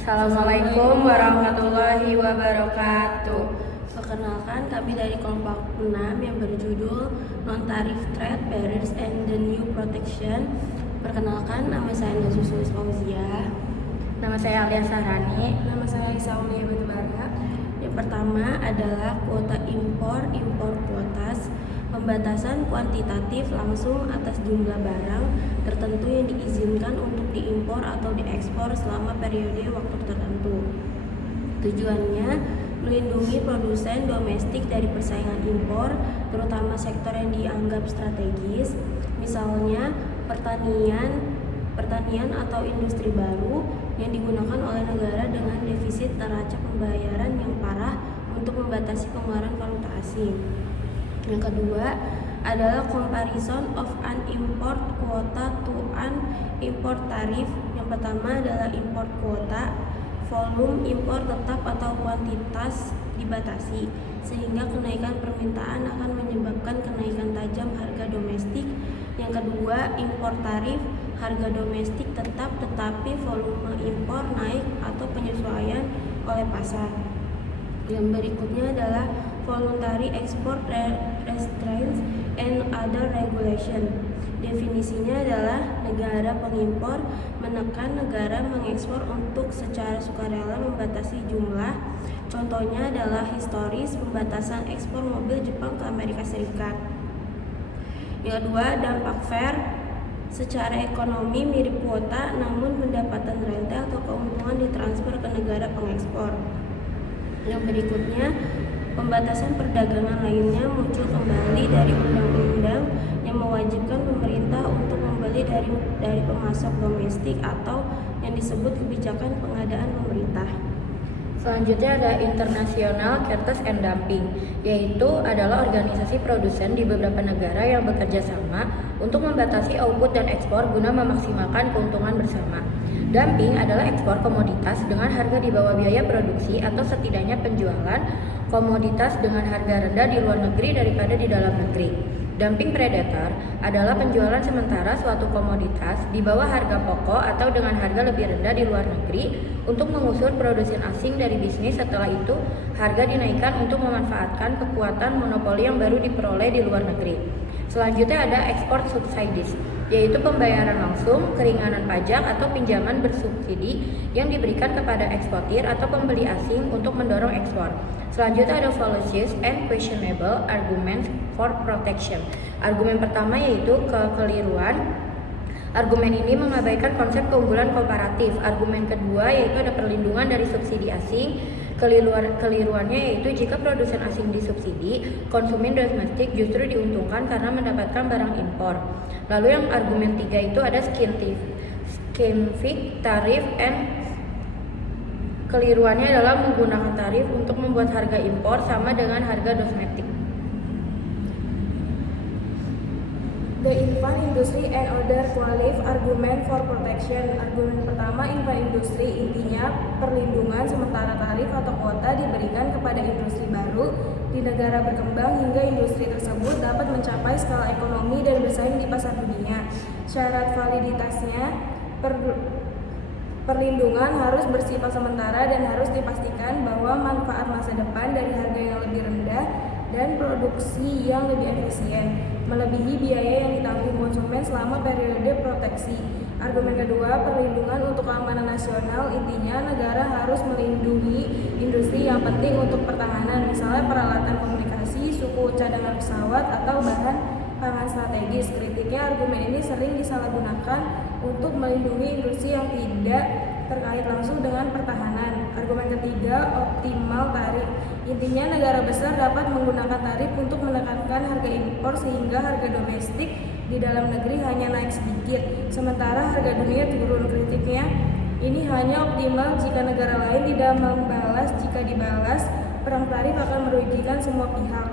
Assalamualaikum warahmatullahi wabarakatuh. Perkenalkan, kami dari kelompok 6 yang berjudul Non-Tarif Trade Barriers and the New Protection. Perkenalkan, nama saya Nazusul Fauzia. Nama saya Alia Sarani. Nama saya Isauli Batubara. Yang pertama adalah kuota impor kuotas, pembatasan kuantitatif langsung atas jumlah barang tertentu yang diizinkan untuk diimpor atau diekspor selama periode waktu tertentu. Tujuannya melindungi produsen domestik dari persaingan impor, terutama sektor yang dianggap strategis, misalnya pertanian atau industri baru yang digunakan oleh negara dengan defisit neraca pembayaran yang parah untuk membatasi pengeluaran valuta asing. Yang kedua adalah comparison of unimport quota to unimport tarif. Yang pertama adalah import quota, volume impor tetap atau kuantitas dibatasi, sehingga kenaikan permintaan akan menyebabkan kenaikan tajam harga domestik. Yang kedua, impor tarif, harga domestik tetap tetapi volume impor naik atau penyesuaian oleh pasar. Yang berikutnya adalah voluntary export restraints and other regulation. Definisinya adalah negara pengimpor menekan negara mengekspor untuk secara sukarela membatasi jumlah. Contohnya adalah historis pembatasan ekspor mobil Jepang ke Amerika Serikat. Yang kedua, dampak fair. Secara ekonomi mirip kuota, namun pendapatan rente atau keuntungan ditransfer ke negara pengekspor. Yang berikutnya, pembatasan perdagangan lainnya muncul kembali dari undang-undang yang mewajibkan pemerintah untuk membeli dari pemasok domestik atau yang disebut kebijakan pengadaan pemerintah. Selanjutnya ada International Cartels and Dumping, yaitu adalah organisasi produsen di beberapa negara yang bekerja sama untuk membatasi output dan ekspor guna memaksimalkan keuntungan bersama. Dumping adalah ekspor komoditas dengan harga di bawah biaya produksi atau setidaknya penjualan komoditas dengan harga rendah di luar negeri daripada di dalam negeri. Dumping predator adalah penjualan sementara suatu komoditas di bawah harga pokok atau dengan harga lebih rendah di luar negeri untuk mengusir produsen asing dari bisnis. Setelah itu, harga dinaikkan untuk memanfaatkan kekuatan monopoli yang baru diperoleh di luar negeri. Selanjutnya ada export subsidies, yaitu pembayaran langsung, keringanan pajak atau pinjaman bersubsidi yang diberikan kepada eksportir atau pembeli asing untuk mendorong ekspor. Selanjutnya ada fallacious and questionable arguments for protection. Argumen pertama yaitu kekeliruan. Argumen ini mengabaikan konsep keunggulan komparatif. Argumen kedua yaitu ada perlindungan dari subsidi asing. Keliruannya yaitu jika produsen asing disubsidi, konsumen domestik justru diuntungkan karena mendapatkan barang impor. Lalu yang argumen 3 itu ada scientific tarif and keliruannya adalah menggunakan tarif untuk membuat harga impor sama dengan harga domestik. The infant industry and other qualif argument for protection. Argumen pertama, infant industry, intinya perlindungan sementara tarif atau kuota diberikan kepada industri baru di negara berkembang hingga industri tersebut dapat mencapai skala ekonomi dan bersaing di pasar dunia. Syarat validitasnya, perlindungan harus bersifat sementara dan harus dipastikan bahwa manfaat masa depan dari harga yang lebih rendah dan produksi yang lebih efisien melebihi biaya yang ditanggung konsumen selama periode proteksi. Argumen kedua, perlindungan untuk keamanan nasional, intinya negara harus melindungi industri yang penting untuk pertahanan, misalnya peralatan komunikasi, suku cadangan pesawat, atau bahan pangan strategis. Kritiknya, argumen ini sering disalahgunakan untuk melindungi industri yang tidak terkait langsung dengan pertahanan. Argumen ketiga, optimal tarif. Intinya negara besar dapat menggunakan tarif untuk menekankan harga impor sehingga harga domestik di dalam negeri hanya naik sedikit, sementara harga dunia turun. Kritiknya, ini hanya optimal jika negara lain tidak membalas. Jika dibalas, perang tarif akan merugikan semua pihak.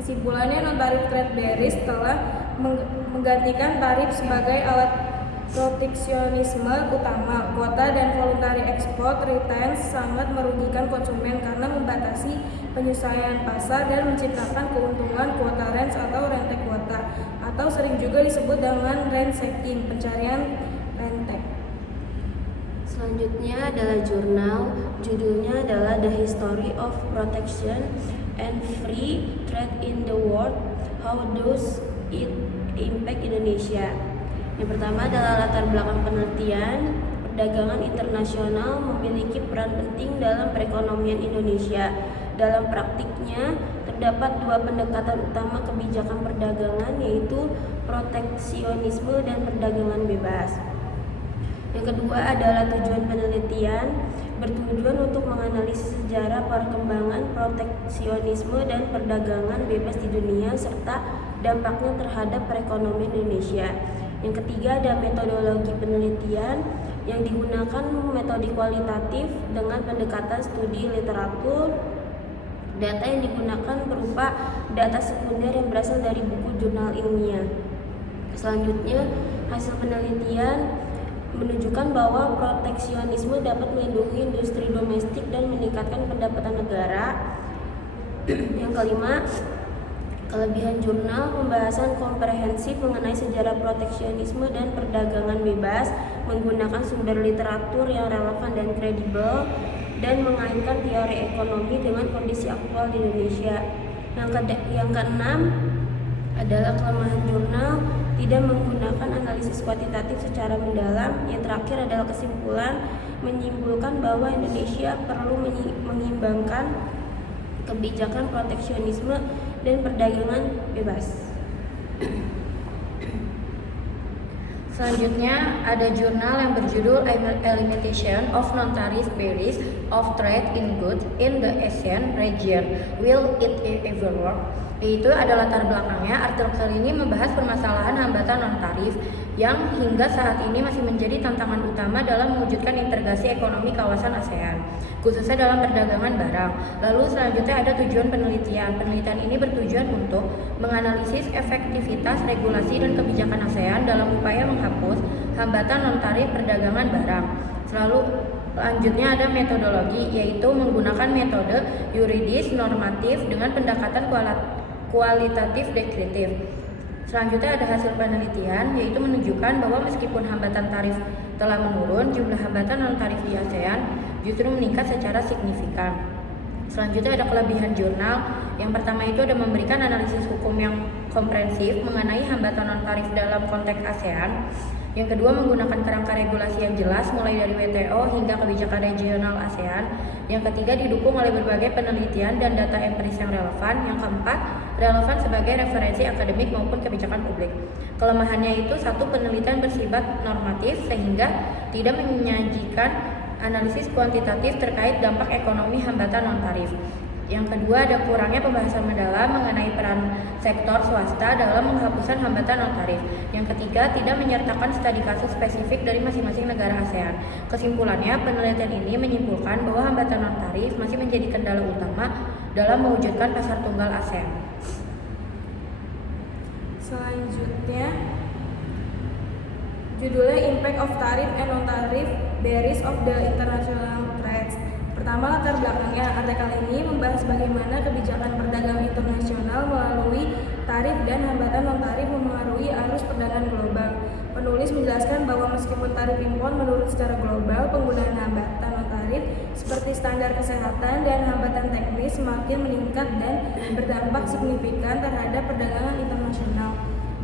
Kesimpulannya, non-tarif trade barriers telah menggantikan tarif sebagai alat proteksionisme utama. Kuota dan voluntary export restraints sangat merugikan konsumen karena membatasi penyesuaian pasar dan menciptakan keuntungan kuota range atau rente kuota, atau sering juga disebut dengan rent setting, pencarian rente. Selanjutnya adalah jurnal, judulnya adalah The History of Protection and Free Trade in the World, How Does It Impact Indonesia. Yang pertama adalah latar belakang penelitian. Perdagangan internasional memiliki peran penting dalam perekonomian Indonesia. Dalam praktiknya, terdapat dua pendekatan utama kebijakan perdagangan, yaitu proteksionisme dan perdagangan bebas. Yang kedua adalah tujuan penelitian, bertujuan untuk menganalisis sejarah perkembangan proteksionisme dan perdagangan bebas di dunia serta dampaknya terhadap perekonomian Indonesia. Yang ketiga ada metodologi penelitian, yang digunakan metode kualitatif dengan pendekatan studi literatur. Data yang digunakan berupa data sekunder yang berasal dari buku jurnal ilmiah. Selanjutnya, hasil penelitian menunjukkan bahwa proteksionisme dapat melindungi industri domestik dan meningkatkan pendapatan negara. Yang kelima, kelebihan jurnal, pembahasan komprehensif mengenai sejarah proteksionisme dan perdagangan bebas, menggunakan sumber literatur yang relevan dan kredibel, dan mengaitkan teori ekonomi dengan kondisi aktual di Indonesia. Yang keenam adalah kelemahan jurnal, tidak menggunakan analisis kuantitatif secara mendalam. Yang terakhir adalah kesimpulan, menyimpulkan bahwa Indonesia perlu mengimbangkan kebijakan proteksionisme dan perdagangan bebas. Selanjutnya ada jurnal yang berjudul Limitation of Non-Tariff Barriers of Trade in Goods in the ASEAN Region. Will it ever work? Yaitu ada latar belakangnya. Artikel ini membahas permasalahan hambatan non-tarif yang hingga saat ini masih menjadi tantangan utama dalam mewujudkan integrasi ekonomi kawasan ASEAN, khususnya dalam perdagangan barang. Lalu selanjutnya ada tujuan penelitian. Penelitian ini bertujuan untuk menganalisis efektivitas regulasi dan kebijakan ASEAN dalam upaya menghapus hambatan non-tarif perdagangan barang. Selanjutnya ada metodologi, yaitu menggunakan metode yuridis normatif dengan pendekatan kualitatif deskriptif. Selanjutnya ada hasil penelitian, yaitu menunjukkan bahwa meskipun hambatan tarif telah menurun, jumlah hambatan non-tarif di ASEAN justru meningkat secara signifikan. Selanjutnya ada kelebihan jurnal. Yang pertama itu ada memberikan analisis hukum yang komprehensif mengenai hambatan non-tarif dalam konteks ASEAN. Yang kedua, menggunakan kerangka regulasi yang jelas mulai dari WTO hingga kebijakan regional ASEAN. Yang ketiga, didukung oleh berbagai penelitian dan data empiris yang relevan. Yang keempat, relevan sebagai referensi akademik maupun kebijakan publik. Kelemahannya itu, satu, penelitian bersifat normatif sehingga tidak menyajikan analisis kuantitatif terkait dampak ekonomi hambatan non-tarif. Yang kedua, ada kurangnya pembahasan mendalam mengenai peran sektor swasta dalam penghapusan hambatan non-tarif. Yang ketiga, tidak menyertakan studi kasus spesifik dari masing-masing negara ASEAN. Kesimpulannya, penelitian ini menyimpulkan bahwa hambatan non-tarif masih menjadi kendala utama dalam mewujudkan pasar tunggal ASEAN. Selanjutnya, judulnya Impact of Tariff and Non-Tariff Barriers of the International Trade. Pertama, latar belakangnya. Artikel ini membahas bagaimana kebijakan perdagangan internasional melalui tarif dan hambatan non-tarif memengaruhi arus perdagangan global. Penulis menjelaskan bahwa meskipun tarif impor menurun secara global, penggunaan hambatan non-tarif seperti standar kesehatan dan hambatan teknis semakin meningkat dan berdampak signifikan terhadap perdagangan internasional.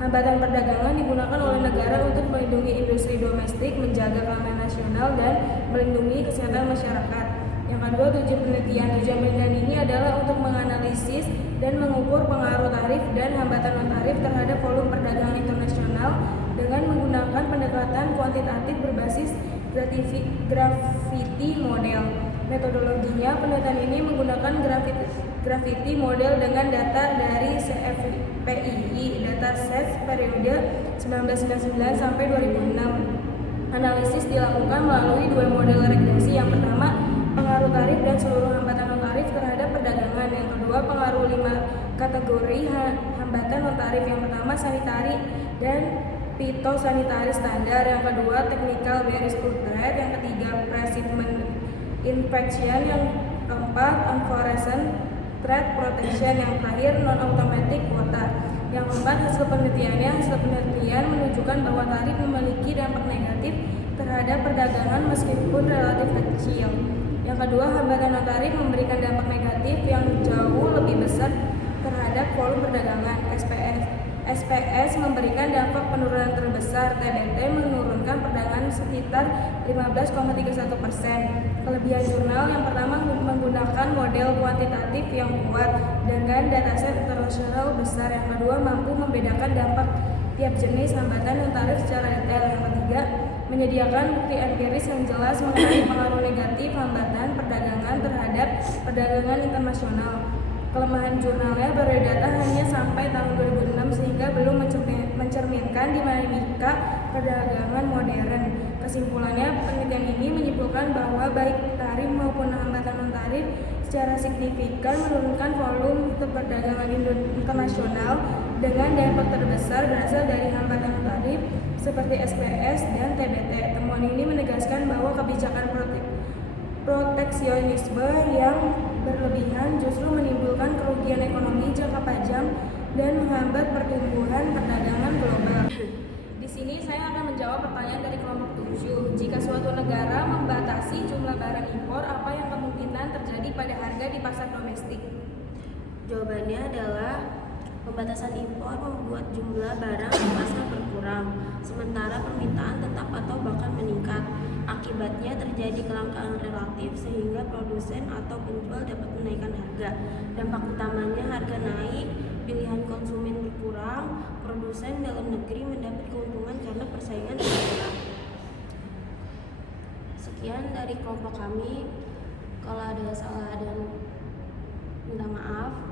Hambatan perdagangan digunakan oleh negara untuk melindungi industri domestik, menjaga keamanan nasional, dan melindungi kesehatan masyarakat. Yang kedua, tujuan penelitian ini adalah untuk menganalisis dan mengukur pengaruh tarif dan hambatan non-tarif terhadap volume perdagangan internasional dengan menggunakan pendekatan kuantitatif berbasis gravity model. Metodologinya, penelitian ini menggunakan gravity model dengan data dari CFPII, dataset periode 1999 sampai 2006. Analisis dilakukan melalui dua model regresi. Yang pertama, pengaruh tarif dan seluruh hambatan non-tarif terhadap perdagangan. Yang kedua, pengaruh 5 kategori hambatan non-tarif. Yang pertama, sanitari dan phytosanitary standar. Yang kedua, technical barriers to trade. Yang ketiga, precedent infection. Yang keempat, unforeseen trade protection. Yang terakhir, non-automatic quota. Yang keempat, hasil penelitian menunjukkan bahwa tarif memiliki dampak negatif terhadap perdagangan meskipun relatif kecil. Yang kedua, hambatan non-tarif memberikan dampak negatif yang jauh lebih besar terhadap volume perdagangan. SPS memberikan dampak penurunan terbesar. TBT menurunkan perdagangan sekitar 15,31%. Kelebihan jurnal yang pertama menggunakan model kuantitatif yang kuat dengan dataset internasional besar. Yang kedua, mampu membedakan dampak tiap jenis hambatan non-tarif secara detail. Yang ketiga, menyediakan bukti empiris yang jelas mengenai pengaruh negatif hambatan perdagangan terhadap perdagangan internasional. Kelemahan jurnalnya baru data hanya sampai tahun 2006 sehingga belum mencerminkan dinamika perdagangan modern. Kesimpulannya, penelitian ini menyimpulkan bahwa baik tarif maupun hambatan non-tarif secara signifikan menurunkan volume perdagangan internasional dengan dampak terbesar berasal dari hambatan non-tarif seperti SPS dan TBT. Temuan ini menegaskan bahwa kebijakan proteksionisme yang berlebihan justru menimbulkan kerugian ekonomi jangka panjang dan menghambat pertumbuhan perdagangan global. Di sini saya akan menjawab pertanyaan dari kelompok 7. Jika suatu negara membatasi jumlah barang impor, apa yang kemungkinan terjadi pada harga di pasar domestik? Jawabannya adalah pembatasan impor membuat jumlah barang di pasar berkurang, sementara permintaan tetap atau bahkan meningkat. Akibatnya terjadi kelangkaan relatif sehingga produsen atau penjual dapat menaikkan harga. Dampak utamanya harga naik, pilihan konsumen berkurang, produsen dalam negeri mendapat keuntungan karena persaingan berkurang. Sekian dari kelompok kami. Kalau ada salah dan minta maaf.